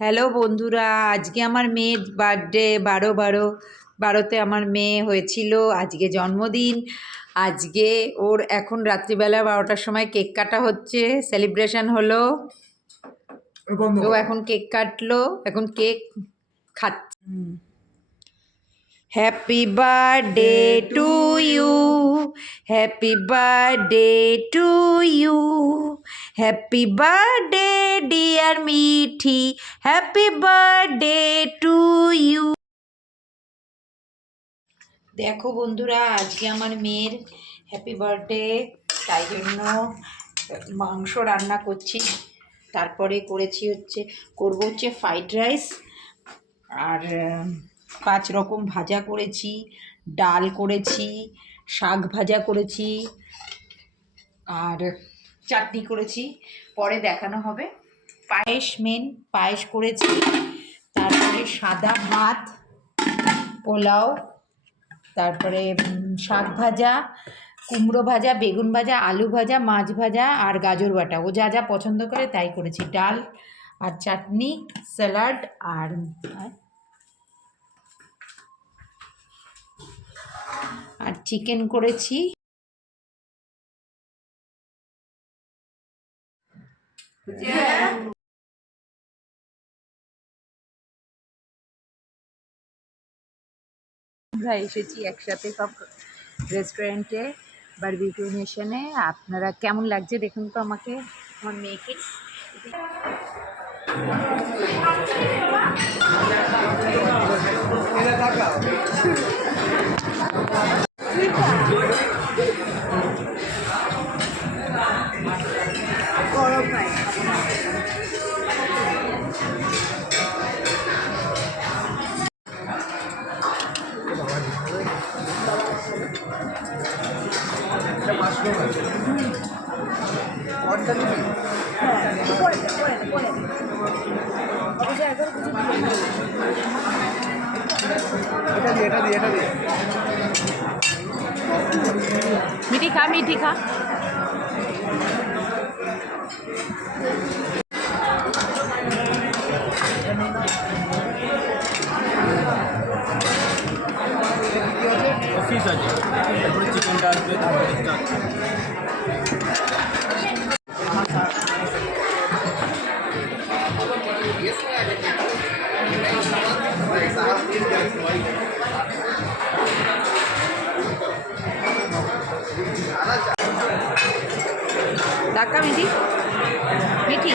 Hello বন্ধুরা, আজকে আমার মেয়ের বার্থডে। 12/12 আমার মেয়ে হয়েছিল, আজকে জন্মদিন। আজকে ওর এখন রাত্রিবেলা 12টার সময় কেক কাটা হচ্ছে, সেলিব্রেশন হলো। ও এখন কেক কাটলো, এখন কেক খাচ্ছে। Happy birthday to you, happy birthday to you, happy birthday dear Mithi, happy birthday to you. দেখো বন্ধুরা, আজকে আমার মেয়ের হ্যাপি বার্থডে, তাই জন্য মাংস রান্না করছি। তারপরে করবো হচ্ছে ফ্রাইড রাইস, আর 5 রকম ভাজা করেছি, ডাল করেছি, শাক ভাজা করেছি, আর চাটনি করেছি, পরে দেখানো হবে। পায়েস করেছি, তারপরে সাদা ভাত, পোলাও, তারপরে শাক ভাজা, কুমড়ো ভাজা, বেগুন ভাজা, আলু ভাজা, মাছ ভাজা, আর গাজর বাটা। ও যা যা পছন্দ করে তাই করেছি। ডাল আর চাটনি, স্যালাড, আর চিকেন করেছি। আমরা এসেছি একসাথে সব রেস্টুরেন্টে, বারবিকিউ নেশনে। আপনারা কেমন লাগছে দেখুন তো আমাকে, আমার মেয়েকে। মিঠি খা। অফিস আছে, তারপরে চিকেনটা আসবে, তারপরে ধাক্কা মিঠি মিঠি।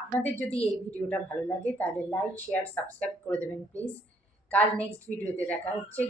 আপনাদের যদি এই ভিডিওটা ভালো লাগে তাহলে লাইক, শেয়ার, সাবস্ক্রাইব করে দেবেন প্লিজ। কাল নেক্সট ভিডিওতে দেখা হচ্ছে।